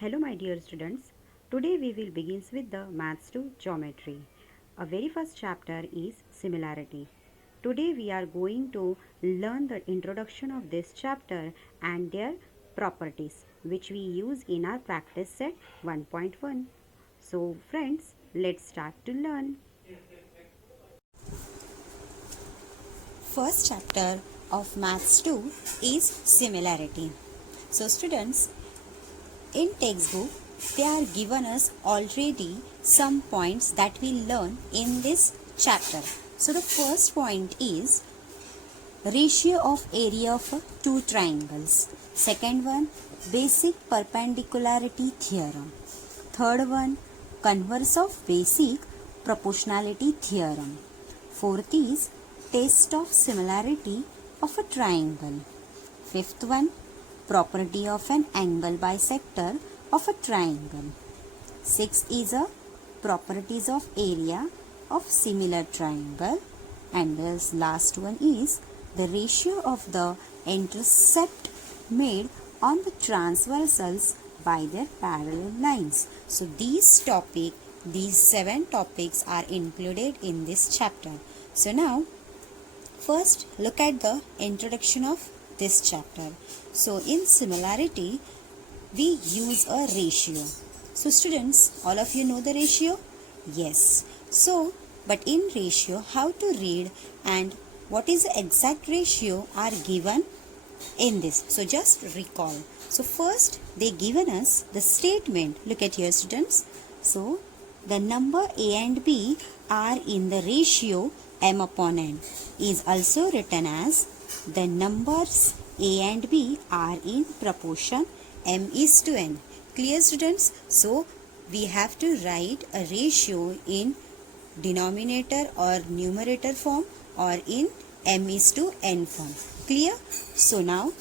Hello my dear students. Today we will begin with the Maths to Geometry. A very first chapter is Similarity. Today we are going to learn the introduction of this chapter and their properties which we use in our practice set 1.1. So friends, let's start to learn. First chapter of Maths 2 is Similarity. So students, in textbook they are given us already some points that we learn in this chapter. So the first point is ratio of area of two triangles. Second one, basic perpendicularity theorem. Third one, converse of basic proportionality theorem. Fourth is test of similarity of a triangle. Fifth one, property of an angle bisector of a triangle. Sixth is a properties of area of similar triangle. And this last one is the ratio of the intercept made on the transversals by their parallel lines. So these 7 topics are included in this chapter. So now first look at the introduction of this chapter. So in similarity we use a ratio. So students, all of you know the ratio? Yes. So but in ratio, how to read and what is the exact ratio are given in this. So just recall. So first they given us the statement. Look at here students. So the number A and B are in the ratio m upon n is also written as the numbers A and B are in proportion m is to n. Clear students? So we have to write a ratio in denominator or numerator form or in m is to n form. Clear? So now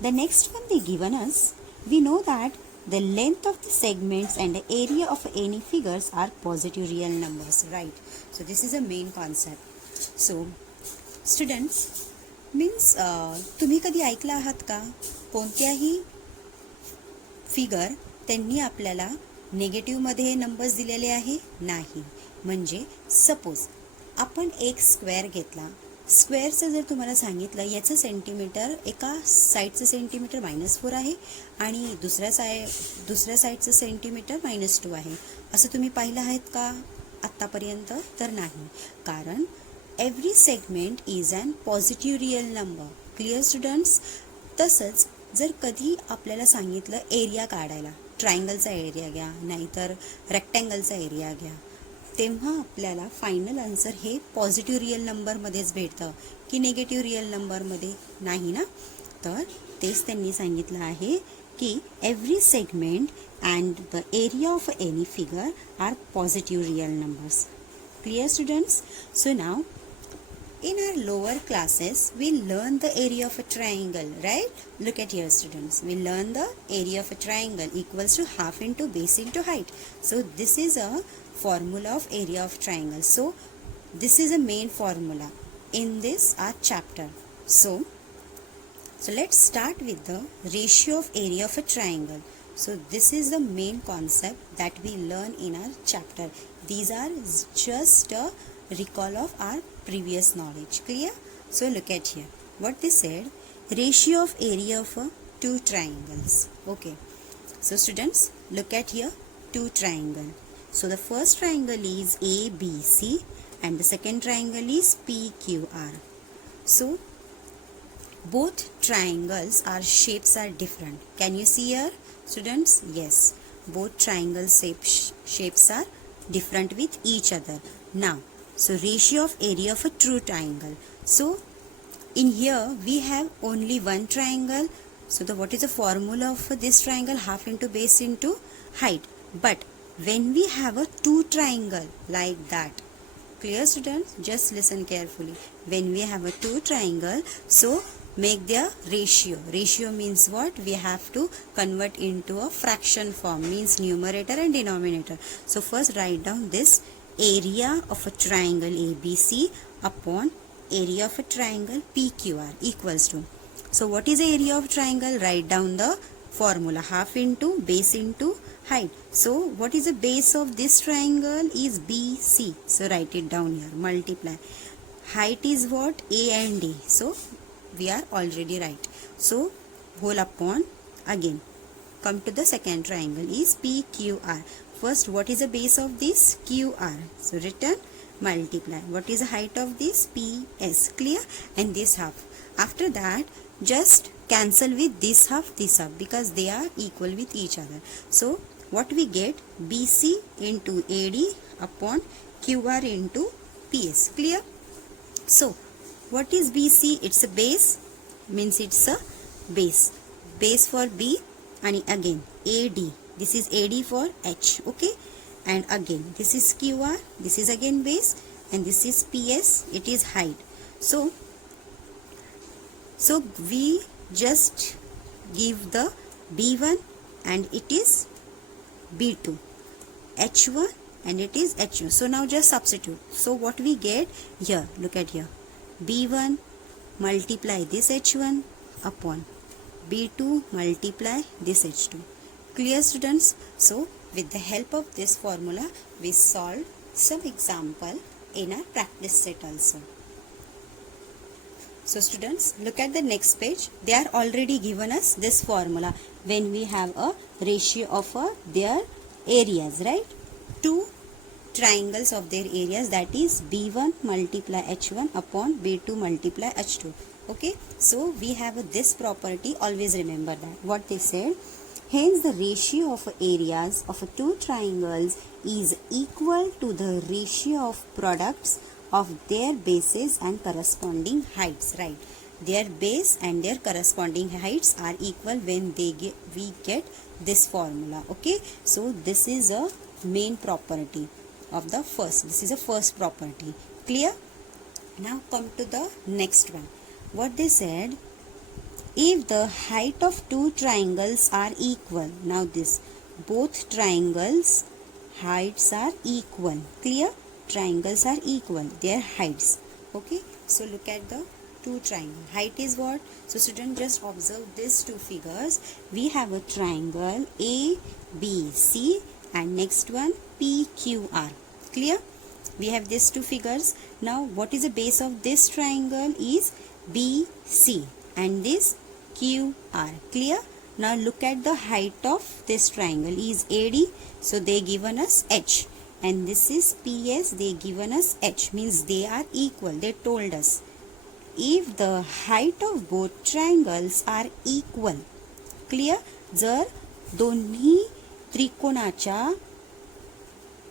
the next one they given us, we know that the length of the segments and the area of any figures are positive real numbers, right? So this is a main concept. So students, means तुम्ही कधी ऐकला आहात का कोणत्याही figure त्यांनी आपल्याला नेगेटिव्हमध्ये numbers दिलेले आहे? नाही. म्हणजे सपोज आपण एक स्क्वेअर घेतला. स्क्वेअरचं जर तुम्हाला सांगितलं याचं सेंटीमीटर एका साईडचं सेंटीमीटर -4 आहे आणि दुसऱ्या साईडचं सेंटीमीटर -2 आहे, असं तुम्ही पाहिलं आहेत का आत्तापर्यंत? तर नाही. कारण every segment is an positive real number. Clear students? तसंच जर कधी आपल्याला सांगितलं एरिया काढायला, ट्रायंगलचा एरिया घ्या नाहीतर रेक्टँगलचा एरिया घ्या, तेव्हा आपल्याला फायनल आन्सर हे पॉझिटिव्ह रिअल नंबरमध्येच भेटतं की निगेटिव्ह रिअल नंबरमध्ये? नाही ना. तर तेच त्यांनी सांगितलं आहे की every segment and the area of any figure are positive real numbers. Clear students? So now in our lower classes we learn the area of a triangle, right? Look at here students, we learn the area of a triangle equals to half into base into height. So this is a formula of area of triangle. So this is a main formula in this our chapter. So let's start with the ratio of area of a triangle. So this is the main concept that we learn in our chapter. These are just a recall of our previous knowledge. Clear? So look at here what they said, ratio of area of two triangles. Okay, so students look at here two triangle. So the first triangle is ABC and the second triangle is PQR. So both triangles are shapes are different. Can you see here students? Yes, both triangle shapes are different with each other. Now so ratio of area of a true triangle. So in here we have only one triangle. So what is the formula of this triangle? Half into base into height. But when we have a two triangle like that, clear students? Just listen carefully. When we have a two triangle, so make their ratio. Ratio means what? We have to convert into a fraction form, means numerator and denominator. So first write down this area of a triangle ABC upon area of a triangle PQR equals to. So what is the area of triangle? Write down the formula, half into base into height. So what is the base of this triangle is BC. So write it down here, multiply. Height is what? A and D. So we are already right. So whole upon, again come to the second triangle is PQR. First, what is the base of this? QR. So written, multiply. What is the height of this? PS. Clear? And this half. After that, just cancel with this half because they are equal with each other. So what we get? BC into AD upon QR into PS. Clear? So what is BC? It's a base, means it's a base. Base for B, and again AD. This is AD for H. Okay, and again this is QR. This is again base, and this is PS. It is height. So we just give the B1 and it is B2, H1 and it is H2. So now just substitute. So what we get here, look at here, B1 multiply this H1 upon B2 multiply this H2. Clear, students? So with the help of this formula we solved some example in our practice set also. So students, look at the next page. They are already given us this formula when we have a ratio of their areas, right? Two triangles of their areas, that is B1 multiply H1 upon B2 multiply H2. Okay, so we have this property. Always remember that what they said. Hence the ratio of areas of two triangles is equal to the ratio of products of their bases and corresponding heights, right? Their base and their corresponding heights are equal when we get this formula. Okay, so this is a main property of the first. This is a first property. Clear? Now come to the next one. What they said, if the height of two triangles are equal. Now this, both triangles heights are equal. Clear? Triangles are equal, their heights. Okay, so look at the two triangle. Height is what? So student, just observe these two figures. We have a triangle ABC and next one PQR. Clear? We have these two figures. Now what is the base of this triangle is BC and this QR. Clear? Now look at the height of this triangle is AD. So they given us H. And this is PS, they given us H, means they are equal. They told us if the height of both triangles are equal. Clear? जर दोन्ही त्रिकोणाच्या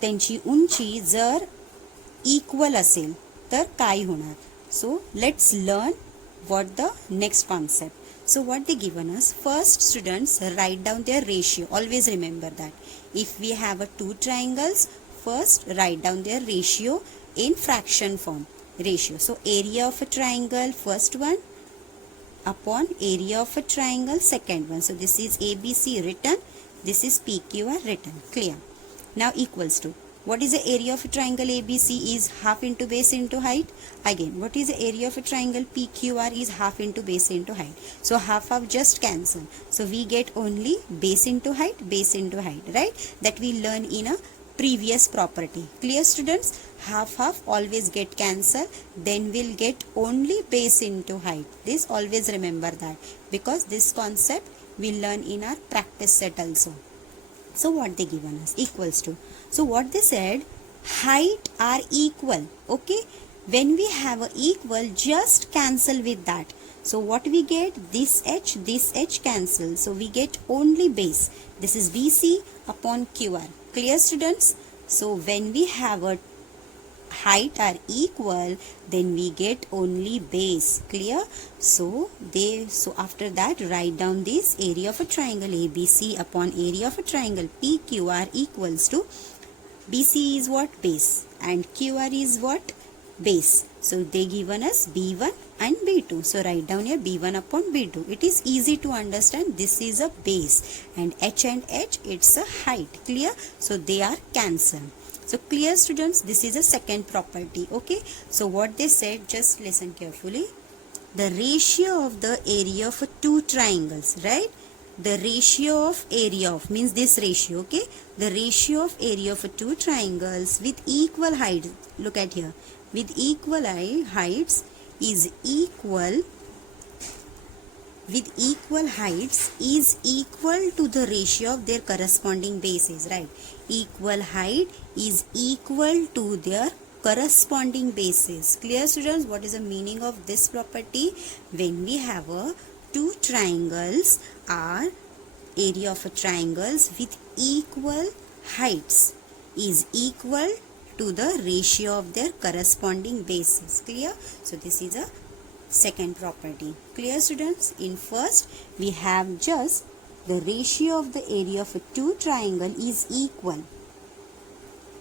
त्यांची उंची जर equal असेल तर काय होणार? So let's learn what the next concept. So what they given us, first students write down their ratio. Always remember that if we have two triangles, first write down their ratio in fraction form. Ratio. So area of a triangle, first one, upon area of a triangle, second one. So this is ABC written, this is PQR written. Clear? Now equals to, what is the area of a triangle ABC is half into base into height. Again, what is the area of a triangle PQR is half into base into height. So half just cancel. So we get only base into height, right? That we learn in a previous property. Clear, students? Half always get cancel, then we'll get only base into height. This always remember that, because this concept we learn in our practice set also. So what they given us, equals to, so what they said, height are equal. Okay, when we have a equal, just cancel with that. So what we get, this H cancel, so we get only base. This is BC upon QR. Clear, students? So when we have a height are equal, then we get only base. Clear? So after that, write down this area of a triangle ABC upon area of a triangle PQR equals to, BC is what? Base, and QR is what? Base. So they given us B1 and B2. So write down here B1 upon B2. It is easy to understand. This is a base, and H, it's a height. Clear? So they are cancelled. So clear, students? This is a second property. Okay, so what they said, just listen carefully. The ratio of the area of two triangles, right? the ratio of area of means this ratio, okay, the ratio of area of two triangles with equal height, look at here, with equal heights is equal, with equal heights is equal to the ratio of their corresponding bases, right? Equal height is equal to their corresponding bases. Clear, students? What is the meaning of this property? When we have two triangles, our area of a triangles with equal heights is equal to the ratio of their corresponding bases. Clear? So this is a second property. Clear, students? In first, we have just the ratio of the area of a two triangle is equal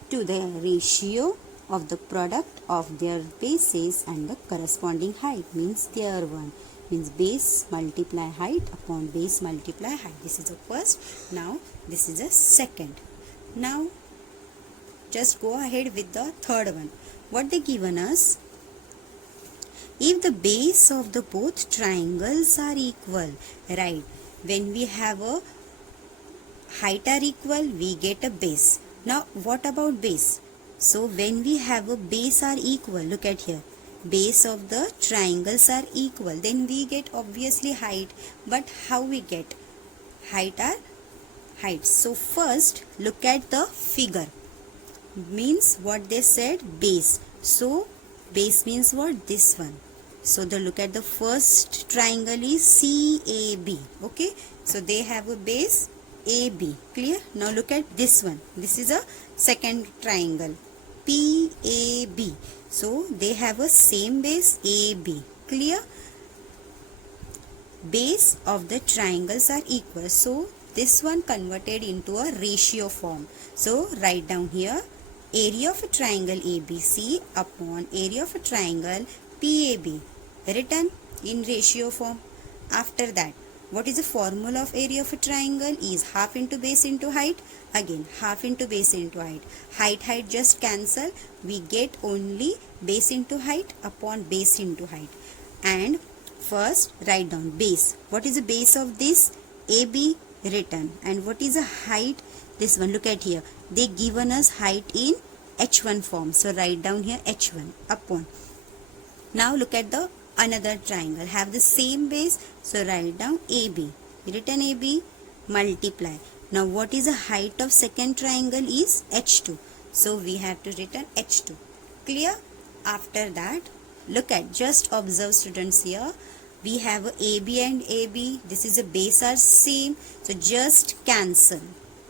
to the ratio of the product of their bases and the corresponding height, means their one, means base multiply height upon base multiply height. This is the first. Now this is the second. Now just go ahead with the third one. What they given us? If the base of the both triangles are equal, right? When we have a height are equal, we get a base. Now what about base? So when we have a base are equal, look at here, base of the triangles are equal, then we get obviously height. But how we get height are heights? So first look at the figure, means what they said, base. So base means what? This one. So the look at the first triangle is CAB. Okay, so they have a base AB. Clear? Now look at this one. This is a second triangle PAB. So they have a same base AB. Clear? Base of the triangles are equal. So this one converted into a ratio form. So write down here, area of a triangle ABC upon area of a triangle PAB, written in ratio form. After that, what is the formula of area of a triangle? Is half into base into height. Again, half into base into height. Height just cancel. We get only base into height upon base into height. And first write down base. What is the base of this? AB, written. And what is the height? This one, look at here. They given us height in H1 form. So write down here H1 upon. Now look at the another triangle, have the same base. So write down AB, written AB, multiply. Now what is the height of second triangle is H2. So we have to written H2. Clear? After that, look at, just observe students here. We have AB and AB. This is a base are same. So just cancel.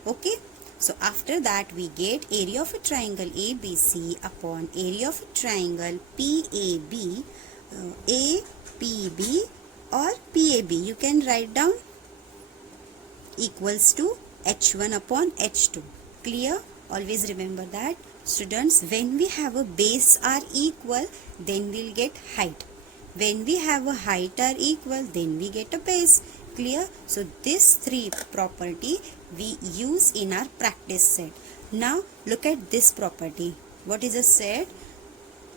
Okay. So after that we get area of a triangle ABC upon area of a triangle PAB, APB or PAB. You can write down equals to H1 upon H2. Clear? Always remember that. Students, when we have a base are equal, then we'll get height. When we have a height are equal, then we get a base. Clear? So this three property we use in our practice set. Now look at this property. What is it said?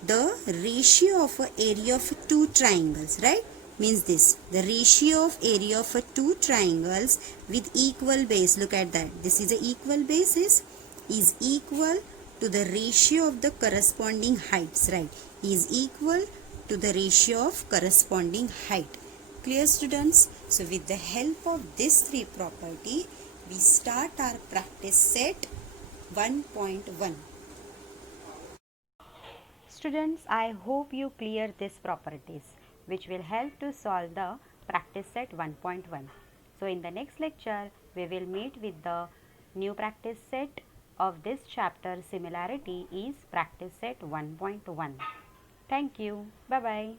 The ratio of a area of two triangles, right? Means this, the ratio of area of a two triangles with equal base. Look at that. This is a equal basis is equal to the ratio of the corresponding heights, right? Is equal to the ratio of corresponding height. Clear, students? So with the help of this three property, we start our practice set 1.1. Students, I hope you clear these properties, which will help to solve the practice set 1.1. So in the next lecture, we will meet with the new practice set of this chapter. Similarity is practice set 1.1. Thank you. Bye-bye.